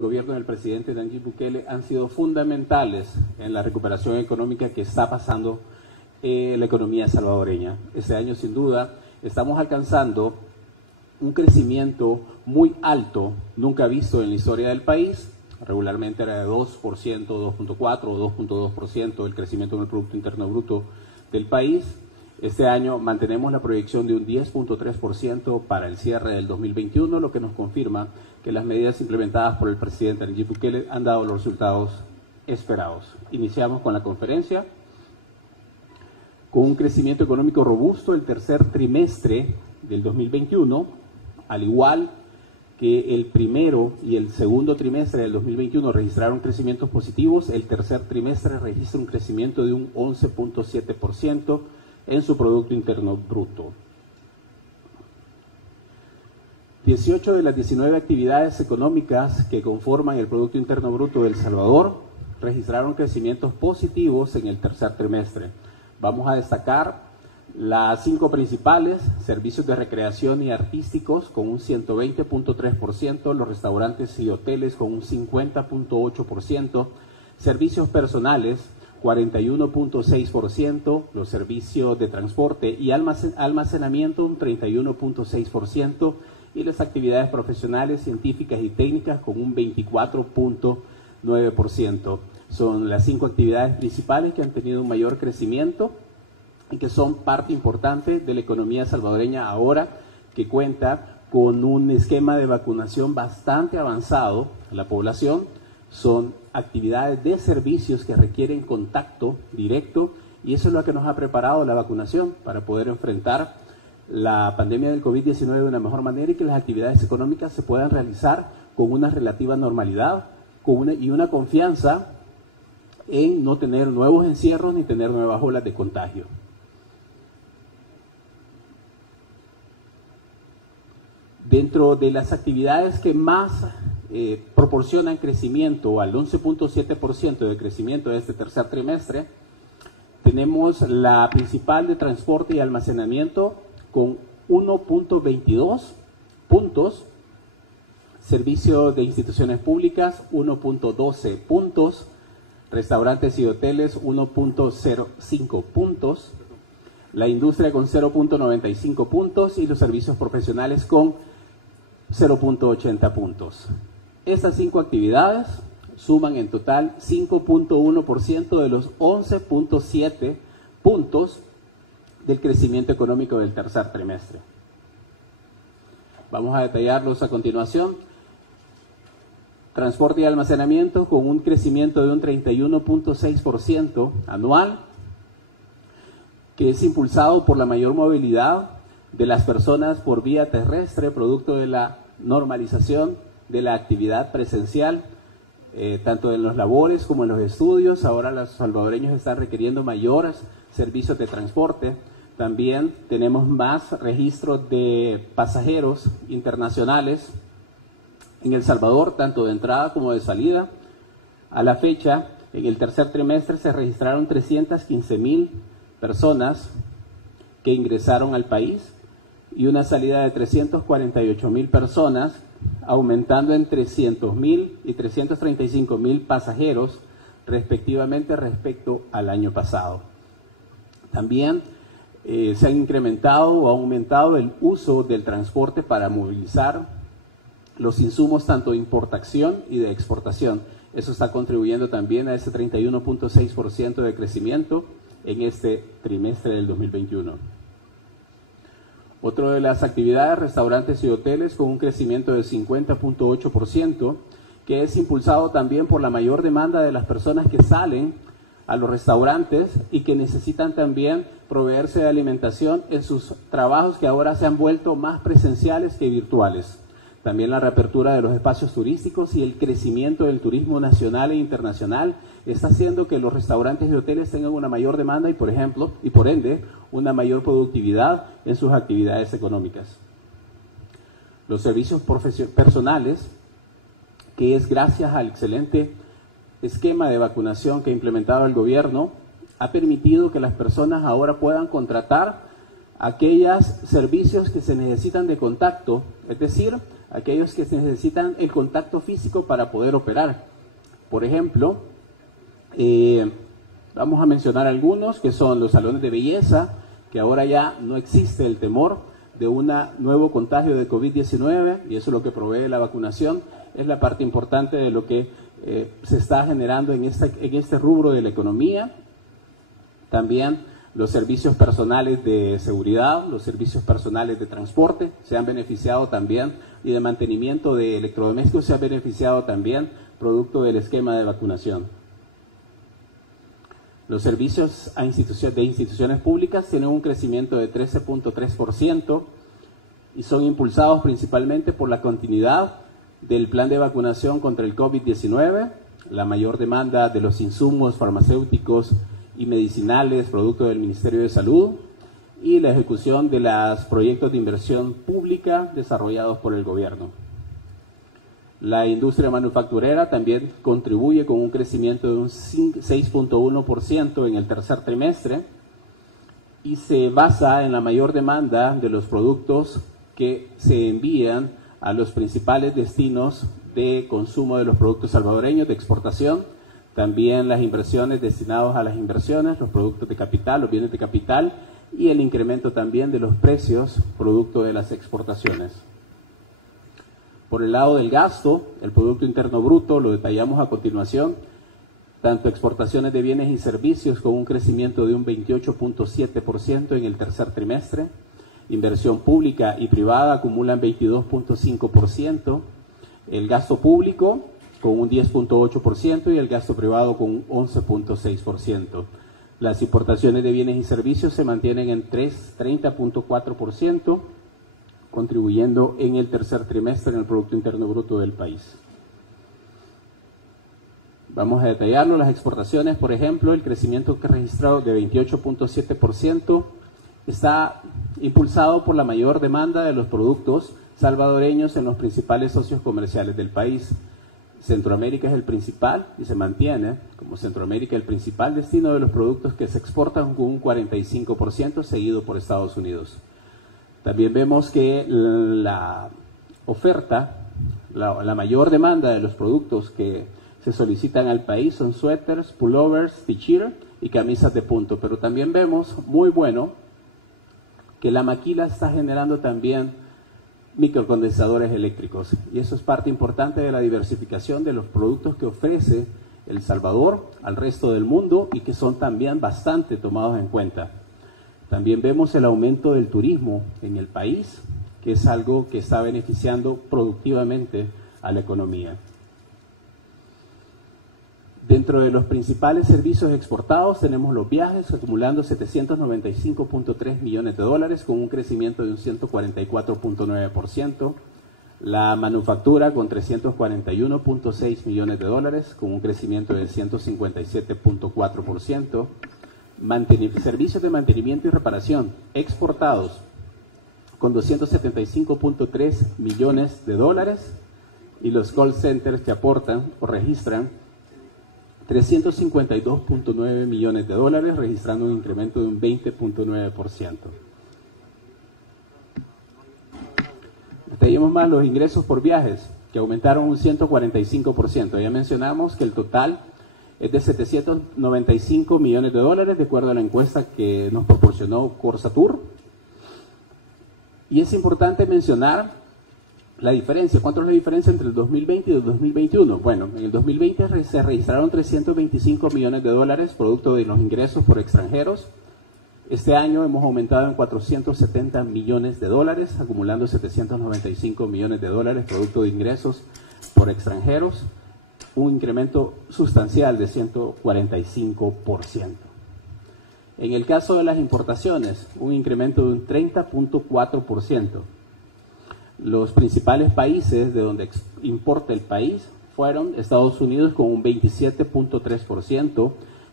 gobierno del presidente Nayib Bukele han sido fundamentales en la recuperación económica que está pasando la economía salvadoreña. Este año, sin duda, estamos alcanzando un crecimiento muy alto, nunca visto en la historia del país. Regularmente era de 2%, 2.4 o 2.2% el crecimiento en el Producto Interno Bruto del país. Este año mantenemos la proyección de un 10.3% para el cierre del 2021, lo que nos confirma que las medidas implementadas por el presidente Nayib Bukele han dado los resultados esperados. Iniciamos con la conferencia. Con un crecimiento económico robusto el tercer trimestre del 2021, al igual que el primero y el segundo trimestre del 2021 registraron crecimientos positivos, el tercer trimestre registra un crecimiento de un 11.7% en su Producto Interno Bruto. 18 de las 19 actividades económicas que conforman el Producto Interno Bruto de El Salvador registraron crecimientos positivos en el tercer trimestre. Vamos a destacar las 5 principales: servicios de recreación y artísticos con un 120.3%, los restaurantes y hoteles con un 50.8%, servicios personales 41.6%, los servicios de transporte y almacenamiento un 31.6% y las actividades profesionales, científicas y técnicas con un 24.9%. Son las 5 actividades principales que han tenido un mayor crecimiento y que son parte importante de la economía salvadoreña ahora que cuenta con un esquema de vacunación bastante avanzado en la población. Son actividades de servicios que requieren contacto directo y eso es lo que nos ha preparado la vacunación para poder enfrentar la pandemia del COVID-19 de una mejor manera y que las actividades económicas se puedan realizar con una relativa normalidad y una confianza en no tener nuevos encierros ni tener nuevas olas de contagio. Dentro de las actividades que más proporcionan crecimiento, al 11.7% de crecimiento de este tercer trimestre, tenemos la principal de transporte y almacenamiento con 1.22 puntos, servicio de instituciones públicas 1.12 puntos, restaurantes y hoteles 1.05 puntos, la industria con 0.95 puntos y los servicios profesionales con 0.80 puntos. Estas 5 actividades suman en total 5.1% de los 11.7 puntos del crecimiento económico del tercer trimestre. Vamos a detallarlos a continuación. Transporte y almacenamiento con un crecimiento de un 31.6% anual, que es impulsado por la mayor movilidad de las personas por vía terrestre, producto de la normalización de la actividad presencial, tanto en los labores como en los estudios. Ahora los salvadoreños están requiriendo mayores servicios de transporte. También tenemos más registros de pasajeros internacionales en El Salvador, tanto de entrada como de salida. A la fecha, en el tercer trimestre se registraron 315,000 personas que ingresaron al país y una salida de 348,000 personas, aumentando en 300,000 y 335,000 pasajeros respectivamente respecto al año pasado. También se ha incrementado o aumentado el uso del transporte para movilizar los insumos tanto de importación y de exportación. Eso está contribuyendo también a ese 31.6% de crecimiento en este trimestre del 2021. Otra de las actividades, restaurantes y hoteles con un crecimiento de 50.8%, que es impulsado también por la mayor demanda de las personas que salen a los restaurantes y que necesitan también proveerse de alimentación en sus trabajos que ahora se han vuelto más presenciales que virtuales. También la reapertura de los espacios turísticos y el crecimiento del turismo nacional e internacional está haciendo que los restaurantes y hoteles tengan una mayor demanda y, por ende, una mayor productividad en sus actividades económicas. Los servicios personales, que es gracias al excelente esquema de vacunación que ha implementado el gobierno, ha permitido que las personas ahora puedan contratar aquellos servicios que se necesitan de contacto, es decir, aquellos que necesitan el contacto físico para poder operar. Por ejemplo, vamos a mencionar algunos que son los salones de belleza, que ahora ya no existe el temor de un nuevo contagio de COVID-19, y eso es lo que provee la vacunación, es la parte importante de lo que se está generando en este rubro de la economía. También los servicios personales de seguridad, los servicios personales de transporte se han beneficiado también, y de mantenimiento de electrodomésticos se ha beneficiado también, producto del esquema de vacunación. Los servicios de instituciones públicas tienen un crecimiento de 13.3% y son impulsados principalmente por la continuidad del plan de vacunación contra el COVID-19, la mayor demanda de los insumos farmacéuticos y medicinales, producto del Ministerio de Salud, y la ejecución de los proyectos de inversión pública desarrollados por el gobierno. La industria manufacturera también contribuye con un crecimiento de un 6.1% en el tercer trimestre y se basa en la mayor demanda de los productos que se envían a los principales destinos de consumo de los productos salvadoreños de exportación. También las inversiones destinadas a las inversiones, los productos de capital, los bienes de capital, y el incremento también de los precios producto de las exportaciones. Por el lado del gasto, el Producto Interno Bruto, lo detallamos a continuación, tanto exportaciones de bienes y servicios con un crecimiento de un 28.7% en el tercer trimestre, inversión pública y privada acumulan 22.5%, el gasto público con un 10.8% y el gasto privado con un 11.6%. Las importaciones de bienes y servicios se mantienen en 30.4%, contribuyendo en el tercer trimestre en el Producto Interno Bruto del país. Vamos a detallarlo. Las exportaciones, por ejemplo, el crecimiento que ha registrado de 28.7% está impulsado por la mayor demanda de los productos salvadoreños en los principales socios comerciales del país. Centroamérica es el principal y se mantiene como Centroamérica el principal destino de los productos que se exportan con un 45%, seguido por Estados Unidos. También vemos que la oferta, la mayor demanda de los productos que se solicitan al país son suéteres, pullovers, t-shirt y camisas de punto. Pero también vemos, muy bueno, que la maquila está generando también microcondensadores eléctricos. Y eso es parte importante de la diversificación de los productos que ofrece El Salvador al resto del mundo y que son también bastante tomados en cuenta. También vemos el aumento del turismo en el país, que es algo que está beneficiando productivamente a la economía. Dentro de los principales servicios exportados tenemos los viajes, acumulando 795.3 millones de dólares con un crecimiento de un 144.9%. La manufactura con 341.6 millones de dólares con un crecimiento del 157.4%. Servicios de mantenimiento y reparación exportados con 275.3 millones de dólares, y los call centers que aportan o registran 352.9 millones de dólares, registrando un incremento de un 20.9%. Detallemos más los ingresos por viajes, que aumentaron un 145%. Ya mencionamos que el total es de 795 millones de dólares, de acuerdo a la encuesta que nos proporcionó Corsatur. Y es importante mencionar la diferencia. ¿Cuánto es la diferencia entre el 2020 y el 2021? Bueno, en el 2020 se registraron 325 millones de dólares, producto de los ingresos por extranjeros. Este año hemos aumentado en 470 millones de dólares, acumulando 795 millones de dólares, producto de ingresos por extranjeros, un incremento sustancial de 145%. En el caso de las importaciones, un incremento de un 30.4%. Los principales países de donde importa el país fueron Estados Unidos con un 27.3%,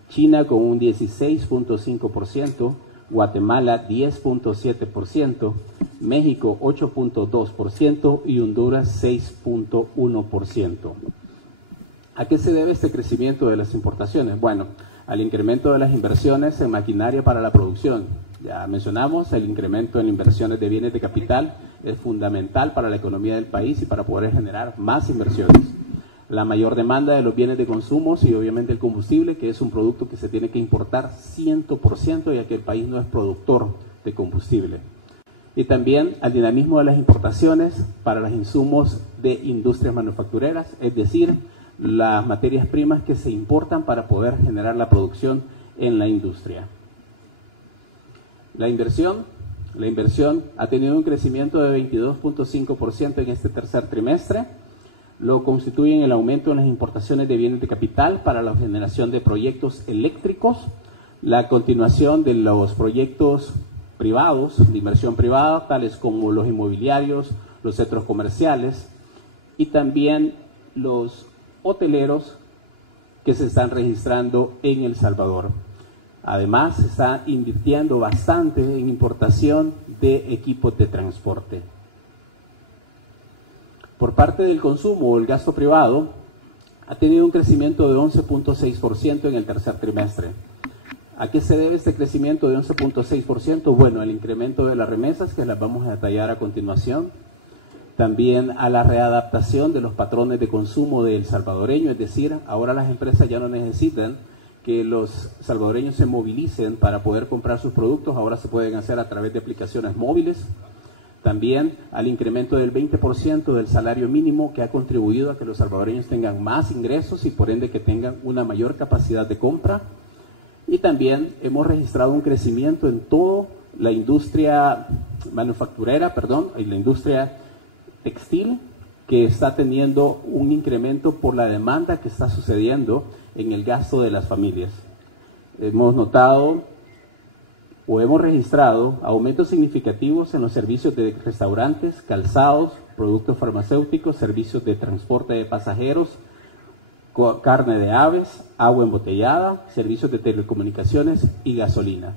China con un 16.5%, Guatemala 10.7%, México 8.2% y Honduras 6.1%. ¿A qué se debe este crecimiento de las importaciones? Bueno, al incremento de las inversiones en maquinaria para la producción. Ya mencionamos el incremento en inversiones de bienes de capital es fundamental para la economía del país y para poder generar más inversiones. La mayor demanda de los bienes de consumo y obviamente el combustible, que es un producto que se tiene que importar 100%, ya que el país no es productor de combustible. Y también al dinamismo de las importaciones para los insumos de industrias manufactureras, es decir, las materias primas que se importan para poder generar la producción en la industria. La inversión ha tenido un crecimiento de 22.5% en este tercer trimestre. Lo constituyen el aumento en las importaciones de bienes de capital para la generación de proyectos eléctricos, la continuación de los proyectos privados, de inversión privada, tales como los inmobiliarios, los centros comerciales y también los hoteleros que se están registrando en El Salvador. Además, se está invirtiendo bastante en importación de equipos de transporte. Por parte del consumo o el gasto privado, ha tenido un crecimiento de 11.6% en el tercer trimestre. ¿A qué se debe este crecimiento de 11.6%? Bueno, el incremento de las remesas, que las vamos a detallar a continuación. También a la readaptación de los patrones de consumo del salvadoreño, es decir, ahora las empresas ya no necesitan que los salvadoreños se movilicen para poder comprar sus productos, ahora se pueden hacer a través de aplicaciones móviles. También al incremento del 20% del salario mínimo, que ha contribuido a que los salvadoreños tengan más ingresos y por ende que tengan una mayor capacidad de compra. Y también hemos registrado un crecimiento en toda la industria manufacturera, la industria textil, que está teniendo un incremento por la demanda que está sucediendo en el gasto de las familias. Hemos notado o hemos registrado aumentos significativos en los servicios de restaurantes, calzados, productos farmacéuticos, servicios de transporte de pasajeros, carne de aves, agua embotellada, servicios de telecomunicaciones y gasolina.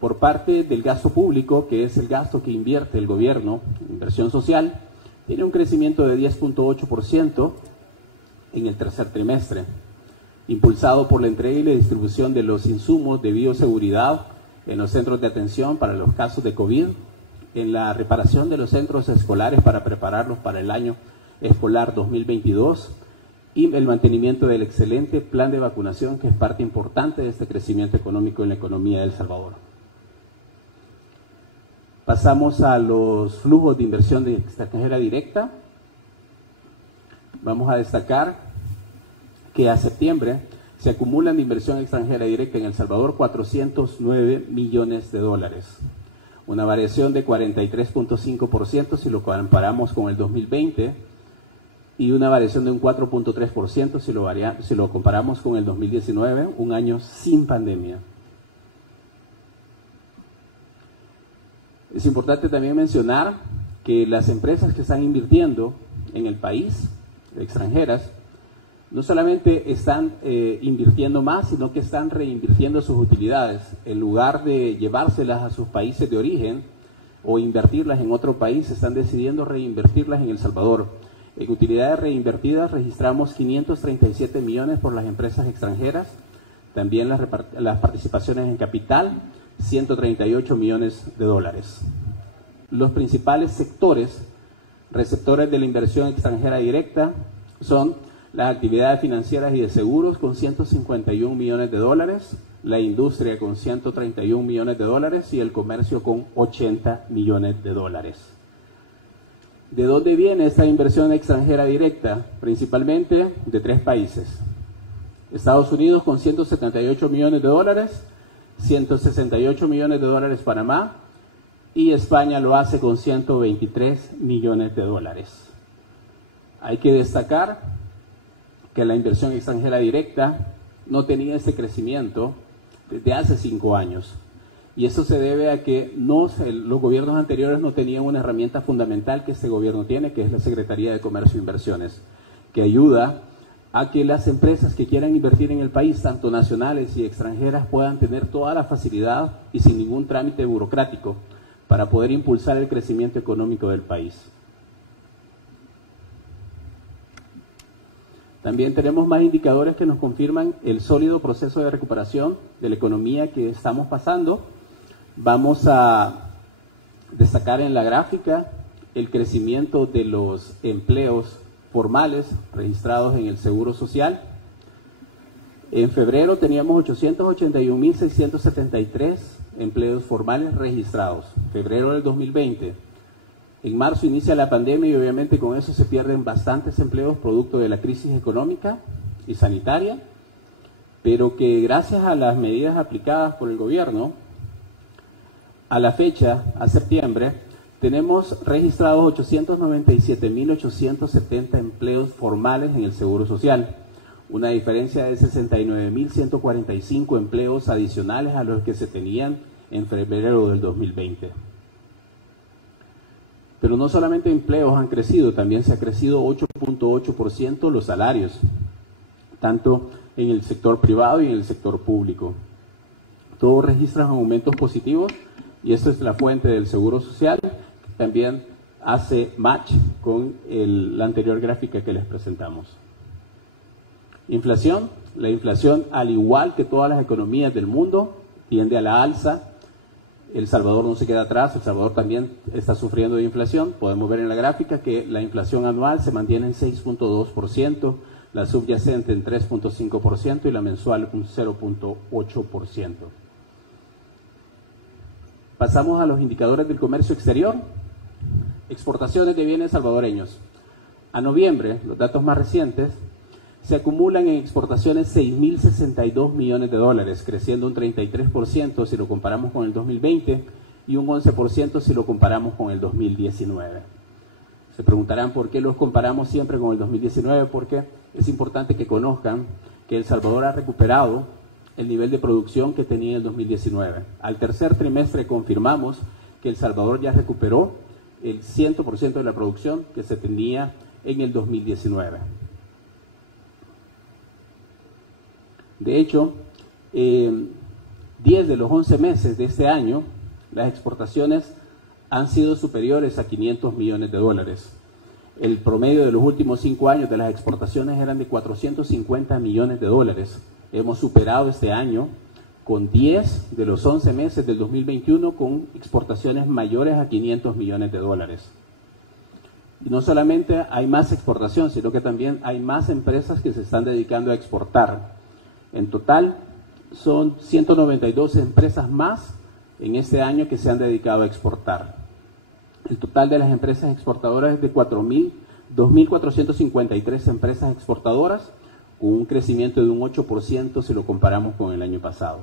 Por parte del gasto público, que es el gasto que invierte el gobierno, inversión social, tiene un crecimiento de 10.8% en el tercer trimestre, impulsado por la entrega y la distribución de los insumos de bioseguridad en los centros de atención para los casos de COVID, en la reparación de los centros escolares para prepararlos para el año escolar 2022 y el mantenimiento del excelente plan de vacunación, que es parte importante de este crecimiento económico en la economía de El Salvador. Pasamos a los flujos de inversión extranjera directa. Vamos a destacar que a septiembre se acumulan de inversión extranjera directa en El Salvador 409 millones de dólares, una variación de 43.5% si lo comparamos con el 2020 y una variación de un 4.3% si lo comparamos con el 2019, un año sin pandemia. Es importante también mencionar que las empresas que están invirtiendo en el país, extranjeras, no solamente están invirtiendo más, sino que están reinvirtiendo sus utilidades. En lugar de llevárselas a sus países de origen o invertirlas en otro país, están decidiendo reinvertirlas en El Salvador. En utilidades reinvertidas registramos 537 millones por las empresas extranjeras, también las participaciones en capital, 138 millones de dólares. Los principales sectores receptores de la inversión extranjera directa son las actividades financieras y de seguros con 151 millones de dólares, la industria con 131 millones de dólares y el comercio con 80 millones de dólares. ¿De dónde viene esta inversión extranjera directa? Principalmente de 3 países. Estados Unidos con 178 millones de dólares, 168 millones de dólares Panamá y España lo hace con 123 millones de dólares. Hay que destacar que la inversión extranjera directa no tenía ese crecimiento desde hace 5 años. Y eso se debe a que los gobiernos anteriores no tenían una herramienta fundamental que este gobierno tiene, que es la Secretaría de Comercio e Inversiones, que ayuda a que las empresas que quieran invertir en el país, tanto nacionales y extranjeras, puedan tener toda la facilidad y sin ningún trámite burocrático para poder impulsar el crecimiento económico del país. También tenemos más indicadores que nos confirman el sólido proceso de recuperación de la economía que estamos pasando. Vamos a Destacar en la gráfica el crecimiento de los empleos formales registrados en el Seguro Social. En febrero teníamos 881.673 empleos formales registrados, febrero del 2020. En marzo inicia la pandemia y obviamente con eso se pierden bastantes empleos producto de la crisis económica y sanitaria, pero que gracias a las medidas aplicadas por el gobierno, a la fecha, a septiembre, tenemos registrados 897.870 empleos formales en el Seguro Social, una diferencia de 69.145 empleos adicionales a los que se tenían en febrero del 2020. Pero no solamente empleos han crecido, también se ha crecido 8.8% los salarios, tanto en el sector privado y en el sector público. Todos registran aumentos positivos y esto es la fuente del Seguro Social, que también hace match con la anterior gráfica que les presentamos. Inflación. La inflación, al igual que todas las economías del mundo, tiende a la alza. El Salvador no se queda atrás, El Salvador también está sufriendo de inflación. Podemos ver en la gráfica que la inflación anual se mantiene en 6.2%, la subyacente en 3.5% y la mensual un 0.8%. Pasamos a los indicadores del comercio exterior. Exportaciones de bienes salvadoreños. A noviembre, los datos más recientes, se acumulan en exportaciones 6.062 millones de dólares, creciendo un 33% si lo comparamos con el 2020 y un 11% si lo comparamos con el 2019. Se preguntarán por qué los comparamos siempre con el 2019, porque es importante que conozcan que El Salvador ha recuperado el nivel de producción que tenía en el 2019. Al tercer trimestre confirmamos que El Salvador ya recuperó el 100% de la producción que se tenía en el 2019. De hecho, 10 de los 11 meses de este año, las exportaciones han sido superiores a 500 millones de dólares. El promedio de los últimos 5 años de las exportaciones eran de 450 millones de dólares. Hemos superado este año con 10 de los 11 meses del 2021 con exportaciones mayores a 500 millones de dólares. Y no solamente hay más exportación, sino que también hay más empresas que se están dedicando a exportar. En total, son 192 empresas más en este año que se han dedicado a exportar. El total de las empresas exportadoras es de 2.453 empresas exportadoras, con un crecimiento de un 8% si lo comparamos con el año pasado.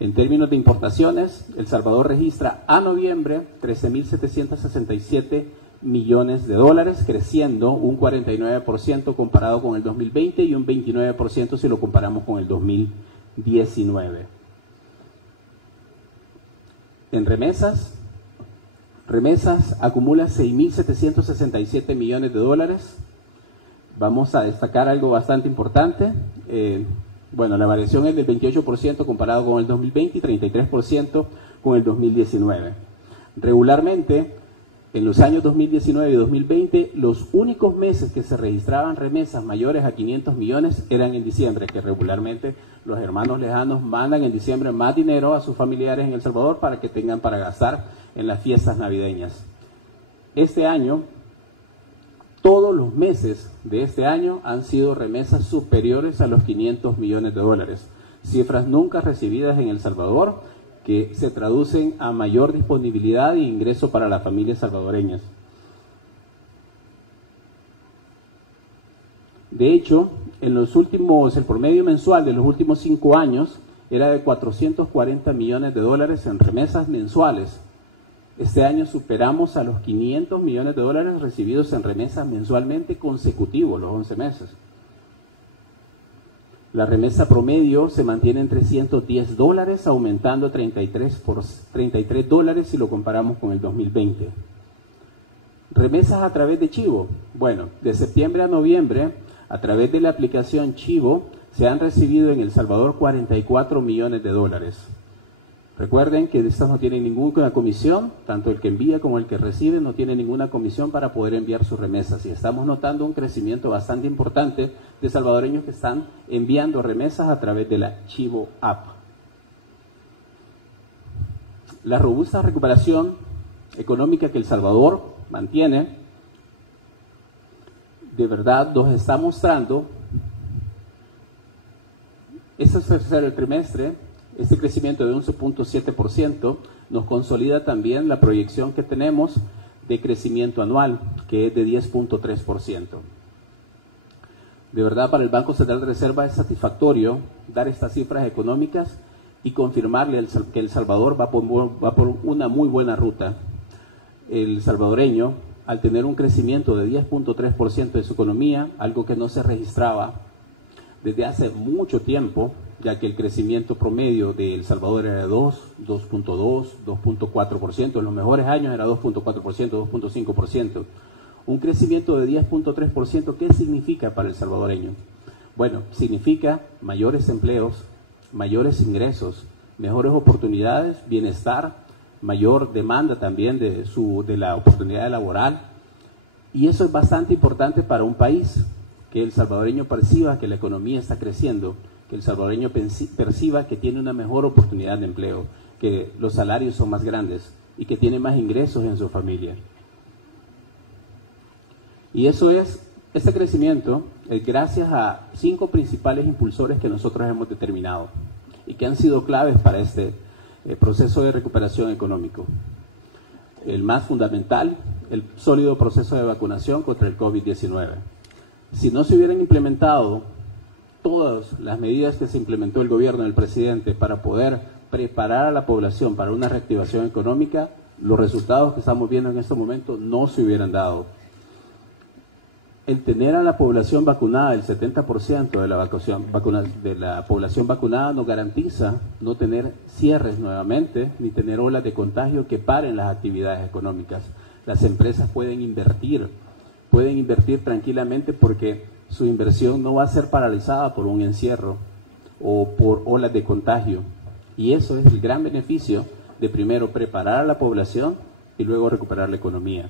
En términos de importaciones, El Salvador registra a noviembre 13.767 millones de dólares, creciendo un 49% comparado con el 2020 y un 29% si lo comparamos con el 2019. En remesas acumula 6.767 millones de dólares. Vamos a destacar algo bastante importante. La variación es del 28% comparado con el 2020 y 33% con el 2019. Regularmente, en los años 2019 y 2020, los únicos meses que se registraban remesas mayores a 500 millones eran en diciembre, que regularmente los hermanos lejanos mandan en diciembre más dinero a sus familiares en El Salvador para que tengan para gastar en las fiestas navideñas. Este año, todos los meses de este año han sido remesas superiores a los 500 millones de dólares, cifras nunca recibidas en El Salvador, que se traducen a mayor disponibilidad e ingreso para las familias salvadoreñas. De hecho, el promedio mensual de los últimos 5 años era de 440 millones de dólares en remesas mensuales. Este año superamos a los 500 millones de dólares recibidos en remesas mensualmente consecutivos, los 11 meses. La remesa promedio se mantiene en $310, aumentando a 33 dólares si lo comparamos con el 2020. Remesas a través de Chivo. Bueno, de septiembre a noviembre, a través de la aplicación Chivo, se han recibido en El Salvador 44 millones de dólares. Recuerden que estas no tienen ninguna comisión, tanto el que envía como el que recibe no tiene ninguna comisión para poder enviar sus remesas. Y estamos notando un crecimiento bastante importante de salvadoreños que están enviando remesas a través de la Chivo App. La robusta recuperación económica que El Salvador mantiene, de verdad nos está mostrando este tercer trimestre, este crecimiento de 11.7% nos consolida también la proyección que tenemos de crecimiento anual, que es de 10.3%. De verdad, para el Banco Central de Reserva es satisfactorio dar estas cifras económicas y confirmarle que El Salvador va por una muy buena ruta. El salvadoreño, al tener un crecimiento de 10.3% de su economía, algo que no se registraba desde hace mucho tiempo, ya que el crecimiento promedio de El Salvador era de 2.2, 2.4%, en los mejores años era 2.4%, 2.5%. Un crecimiento de 10.3%, ¿qué significa para el salvadoreño? Bueno, significa mayores empleos, mayores ingresos, mejores oportunidades, bienestar, mayor demanda también de la oportunidad laboral. Y eso es bastante importante para un país, que el salvadoreño perciba que la economía está creciendo, que el salvadoreño perciba que tiene una mejor oportunidad de empleo, que los salarios son más grandes y que tiene más ingresos en su familia. Y ese crecimiento es gracias a 5 principales impulsores que nosotros hemos determinado y que han sido claves para este proceso de recuperación económico. El más fundamental, el sólido proceso de vacunación contra el COVID-19. Si no se hubieran implementado todas las medidas que se implementó el gobierno del presidente para poder preparar a la población para una reactivación económica, los resultados que estamos viendo en este momento no se hubieran dado. El tener a la población vacunada, el 70% de la población vacunada, nos garantiza no tener cierres nuevamente, ni tener olas de contagio que paren las actividades económicas. Las empresas pueden invertir tranquilamente porque su inversión no va a ser paralizada por un encierro o por olas de contagio. Y eso es el gran beneficio de primero preparar a la población y luego recuperar la economía.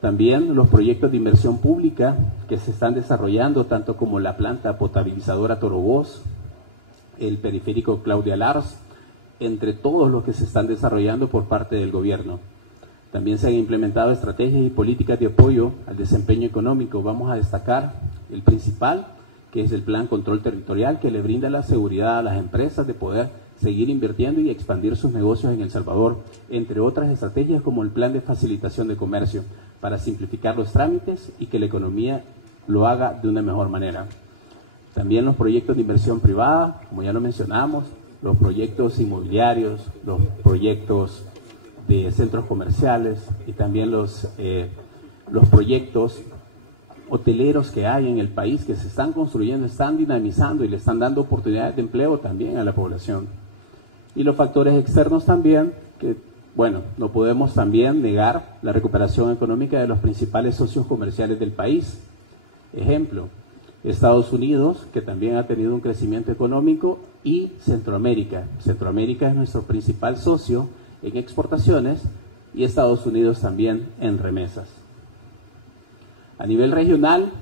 También los proyectos de inversión pública que se están desarrollando, tanto como la planta potabilizadora Torobós, el periférico Claudia Lars, entre todos los que se están desarrollando por parte del gobierno. También se han implementado estrategias y políticas de apoyo al desempeño económico. Vamos a destacar el principal, que es el Plan Control Territorial, que le brinda la seguridad a las empresas de poder seguir invirtiendo y expandir sus negocios en El Salvador, entre otras estrategias como el Plan de Facilitación de Comercio, para simplificar los trámites y que la economía lo haga de una mejor manera. También los proyectos de inversión privada, como ya lo mencionamos, los proyectos inmobiliarios, los proyectos de centros comerciales y también los proyectos hoteleros que hay en el país que se están construyendo, están dinamizando y le están dando oportunidades de empleo también a la población. Y los factores externos también, que bueno, no podemos también negar la recuperación económica de los principales socios comerciales del país. Ejemplo, Estados Unidos, que también ha tenido un crecimiento económico, y Centroamérica. Centroamérica es nuestro principal socio en exportaciones y Estados Unidos también en remesas. A nivel regional,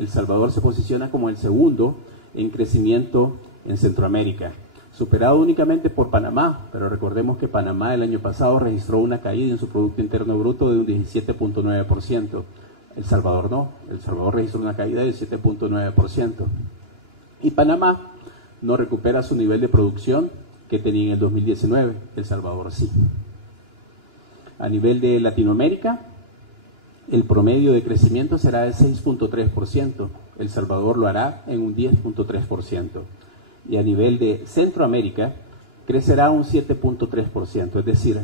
El Salvador se posiciona como el segundo en crecimiento en Centroamérica, superado únicamente por Panamá, pero recordemos que Panamá el año pasado registró una caída en su Producto Interno Bruto de un 17.9%. El Salvador no, El Salvador registró una caída del 7.9%. Y Panamá no recupera su nivel de producción que tenía en el 2019, El Salvador sí. A nivel de Latinoamérica, el promedio de crecimiento será de 6.3%, El Salvador lo hará en un 10.3%. Y a nivel de Centroamérica, crecerá un 7.3%, es decir,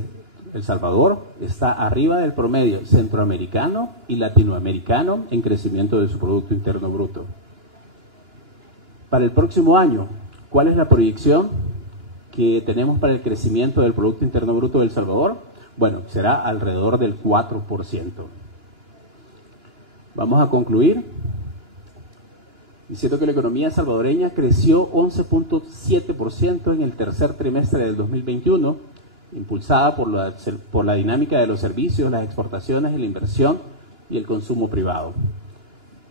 El Salvador está arriba del promedio centroamericano y latinoamericano en crecimiento de su Producto Interno Bruto. Para el próximo año, ¿cuál es la proyección que tenemos para el crecimiento del Producto Interno Bruto de El Salvador? Bueno, será alrededor del 4%. Vamos a concluir diciendo que la economía salvadoreña creció 11.7% en el tercer trimestre del 2021, impulsada por la dinámica de los servicios, las exportaciones, la inversión y el consumo privado.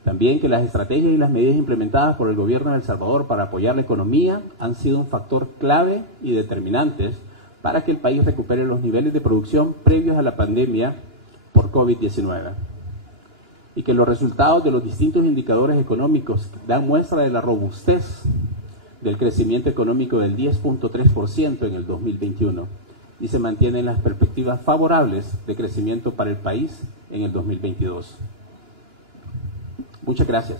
También que las estrategias y las medidas implementadas por el gobierno de El Salvador para apoyar la economía han sido un factor clave y determinantes para que el país recupere los niveles de producción previos a la pandemia por COVID-19 y que los resultados de los distintos indicadores económicos dan muestra de la robustez del crecimiento económico del 10.3% en el 2021 y se mantienen las perspectivas favorables de crecimiento para el país en el 2022. Muchas gracias.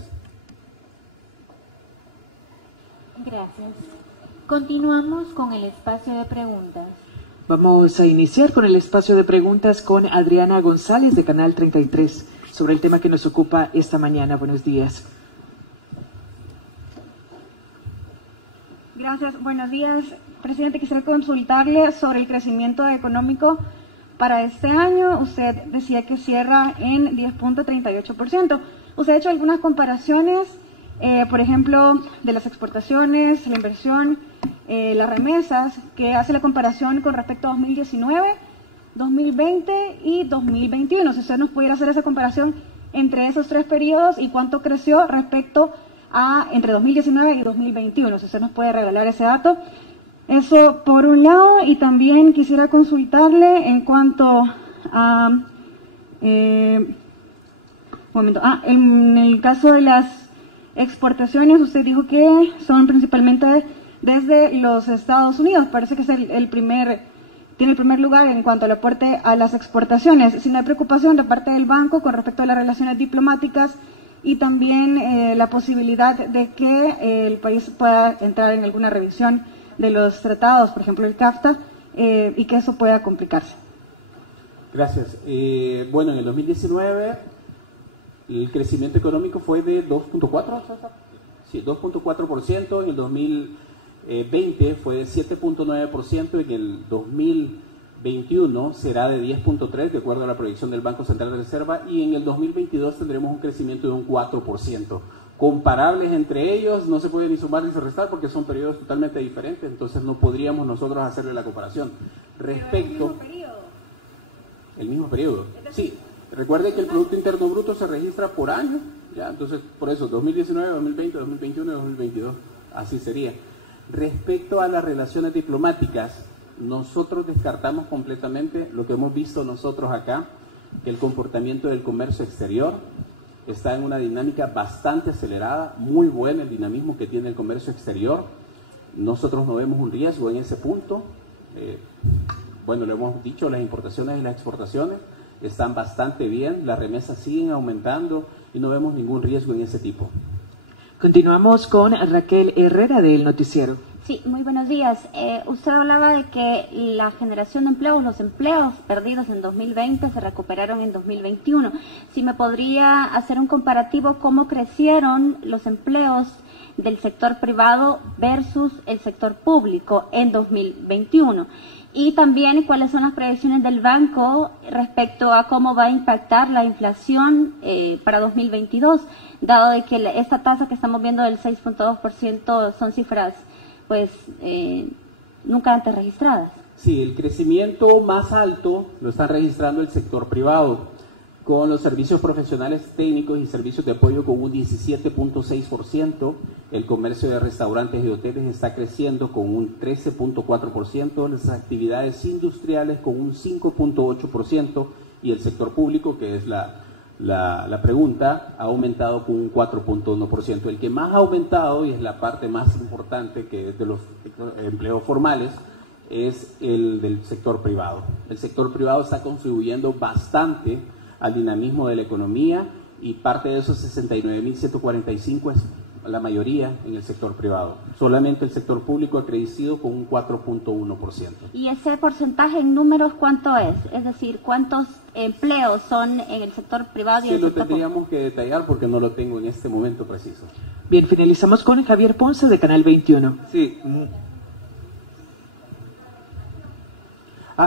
Gracias. Continuamos con el espacio de preguntas. Vamos a iniciar con el espacio de preguntas con Adriana González de Canal 33 sobre el tema que nos ocupa esta mañana. Buenos días. Gracias. Buenos días, presidente. Quisiera consultarle sobre el crecimiento económico para este año. Usted decía que cierra en 10.38%. Usted ha hecho algunas comparaciones, por ejemplo, de las exportaciones, la inversión, las remesas, que hace la comparación con respecto a 2019, 2020 y 2021. Si usted nos pudiera hacer esa comparación entre esos tres periodos y cuánto creció respecto a entre 2019 y 2021. Si usted nos puede regalar ese dato. Eso por un lado, y también quisiera consultarle en cuanto a... en el caso de las exportaciones, usted dijo que son principalmente desde los Estados Unidos. Parece que es tiene el primer lugar en cuanto al aporte a las exportaciones. Si no hay preocupación de parte del banco con respecto a las relaciones diplomáticas y también la posibilidad de que el país pueda entrar en alguna revisión de los tratados, por ejemplo el CAFTA, y que eso pueda complicarse. Gracias. Bueno, en el 2019 el crecimiento económico fue de 2.4%, sí, 2.4%, en el 2020 fue de 7.9%, en el 2021 será de 10.3%, de acuerdo a la proyección del Banco Central de Reserva, y en el 2022 tendremos un crecimiento de un 4%. Comparables entre ellos, no se puede ni sumar ni restar porque son periodos totalmente diferentes, entonces no podríamos nosotros hacerle la comparación. Respecto... ¿El mismo periodo? Sí. Recuerde que el Producto Interno Bruto se registra por año, ¿ya? Entonces, por eso, 2019, 2020, 2021 y 2022, así sería. Respecto a las relaciones diplomáticas, nosotros descartamos completamente lo que hemos visto nosotros acá, que el comportamiento del comercio exterior está en una dinámica bastante acelerada, muy buena el dinamismo que tiene el comercio exterior. Nosotros no vemos un riesgo en ese punto. Bueno, lo hemos dicho, las importaciones y las exportaciones están bastante bien, las remesas siguen aumentando y no vemos ningún riesgo en ese tipo. Continuamos con Raquel Herrera del Noticiero. Sí, muy buenos días. Usted hablaba de que la generación de empleos, los empleos perdidos en 2020 se recuperaron en 2021. Si me podría hacer un comparativo, ¿cómo crecieron los empleos del sector privado versus el sector público en 2021? Y también cuáles son las previsiones del banco respecto a cómo va a impactar la inflación para 2022, dado de que esta tasa que estamos viendo del 6.2% son cifras pues nunca antes registradas. Sí, el crecimiento más alto lo está registrando el sector privado, con los servicios profesionales técnicos y servicios de apoyo con un 17.6%, el comercio de restaurantes y hoteles está creciendo con un 13.4%, las actividades industriales con un 5.8% y el sector público, que es la pregunta, ha aumentado con un 4.1%. El que más ha aumentado, y es la parte más importante que es de los empleos formales, es el del sector privado. El sector privado está contribuyendo bastante al dinamismo de la economía y parte de esos 69.145 es la mayoría en el sector privado. Solamente el sector público ha crecido con un 4.1%. ¿Y ese porcentaje en números cuánto es? Es decir, ¿cuántos empleos son en el sector privado y en el sector público? Sí, lo tendríamos que detallar porque no lo tengo en este momento preciso. Bien, finalizamos con Javier Ponce de Canal 21. Sí.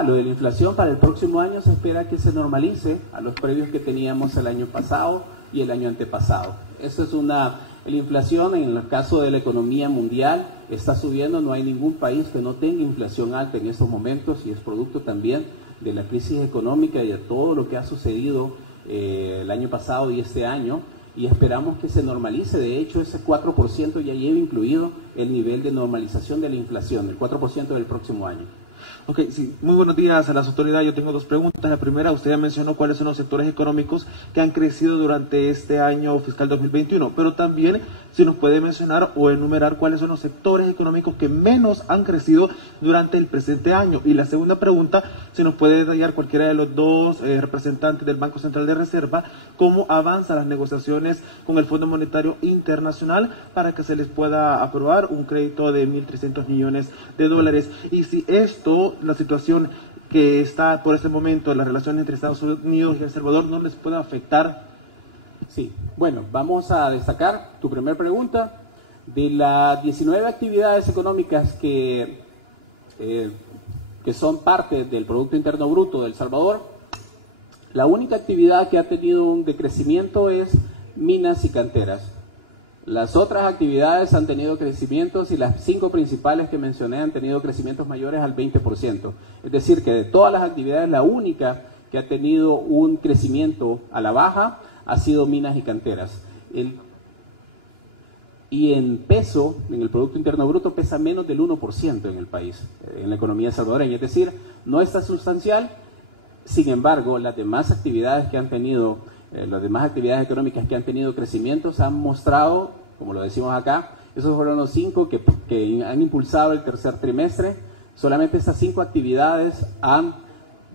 Lo de la inflación para el próximo año se espera que se normalice a los previos que teníamos el año pasado y el año antepasado. Eso es la inflación en el caso de la economía mundial está subiendo, no hay ningún país que no tenga inflación alta en estos momentos y es producto también de la crisis económica y de todo lo que ha sucedido el año pasado y este año, y esperamos que se normalice. De hecho, ese 4% ya lleva incluido el nivel de normalización de la inflación, el 4% del próximo año. Ok, sí. Muy buenos días a las autoridades. Yo tengo dos preguntas. La primera, usted ya mencionó cuáles son los sectores económicos que han crecido durante este año fiscal 2021, pero también si nos puede mencionar o enumerar cuáles son los sectores económicos que menos han crecido durante el presente año. Y la segunda pregunta, si nos puede detallar cualquiera de los dos representantes del Banco Central de Reserva, cómo avanzan las negociaciones con el Fondo Monetario Internacional para que se les pueda aprobar un crédito de 1.300 millones de dólares. Y si esto, la situación que está por este momento, las relaciones entre Estados Unidos y El Salvador, no les puede afectar. Sí, bueno, vamos a destacar tu primera pregunta. De las 19 actividades económicas que son parte del Producto Interno Bruto de El Salvador, la única actividad que ha tenido un decrecimiento es minas y canteras. Las otras actividades han tenido crecimientos y las 5 principales que mencioné han tenido crecimientos mayores al 20%. Es decir, que de todas las actividades, la única que ha tenido un crecimiento a la baja ha sido minas y canteras. Y en peso, en el Producto Interno Bruto, pesa menos del 1% en el país, en la economía salvadoreña. Es decir, no está sustancial. Sin embargo, las demás actividades que han tenido, las demás actividades económicas que han tenido crecimientos han mostrado, como lo decimos acá, esos fueron los 5 que han impulsado el tercer trimestre. Solamente estas 5 actividades han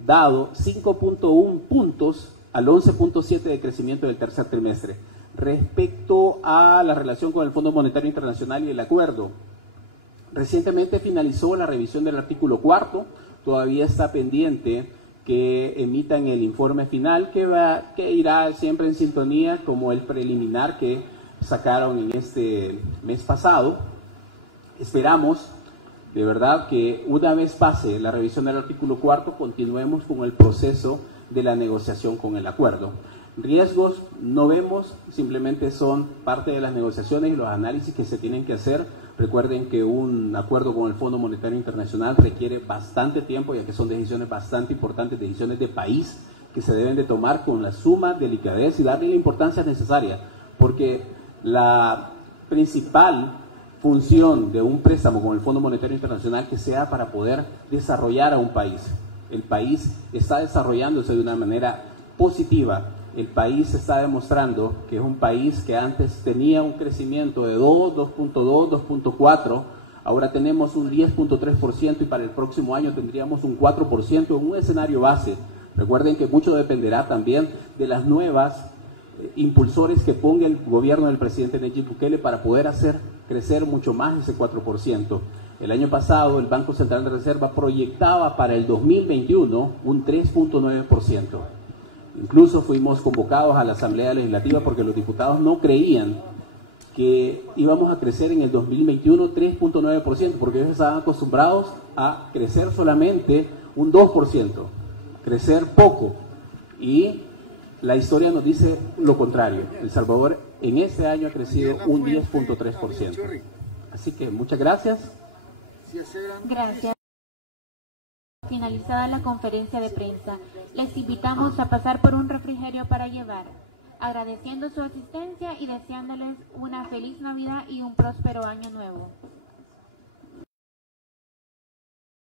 dado 5.1 puntos al 11.7 de crecimiento del tercer trimestre. Respecto a la relación con el Fondo Monetario Internacional y el acuerdo, recientemente finalizó la revisión del artículo 4, todavía está pendiente que emitan el informe final que irá siempre en sintonía como el preliminar que sacaron en este mes pasado. Esperamos de verdad que una vez pase la revisión del artículo 4 continuemos con el proceso de la negociación con el acuerdo. Riesgos no vemos, simplemente son parte de las negociaciones y los análisis que se tienen que hacer. Recuerden que un acuerdo con el Fondo Monetario Internacional requiere bastante tiempo, ya que son decisiones bastante importantes, decisiones de país que se deben de tomar con la suma delicadez y darle la importancia necesaria, porque la principal función de un préstamo con el Fondo Monetario Internacional que sea para poder desarrollar a un país. El país está desarrollándose de una manera positiva. El país está demostrando que es un país que antes tenía un crecimiento de 2, 2.2, 2.4, ahora tenemos un 10.3% y para el próximo año tendríamos un 4% en un escenario base. Recuerden que mucho dependerá también de las nuevas impulsores que ponga el gobierno del presidente Nayib Bukele para poder hacer crecer mucho más ese 4%. El año pasado el Banco Central de Reserva proyectaba para el 2021 un 3.9%. Incluso fuimos convocados a la Asamblea Legislativa porque los diputados no creían que íbamos a crecer en el 2021 3.9%, porque ellos estaban acostumbrados a crecer solamente un 2%, crecer poco. Y la historia nos dice lo contrario. El Salvador en este año ha crecido un 10.3%. Así que muchas gracias. Gracias. Finalizada la conferencia de prensa, les invitamos a pasar por un refrigerio para llevar, agradeciendo su asistencia y deseándoles una feliz Navidad y un próspero año nuevo.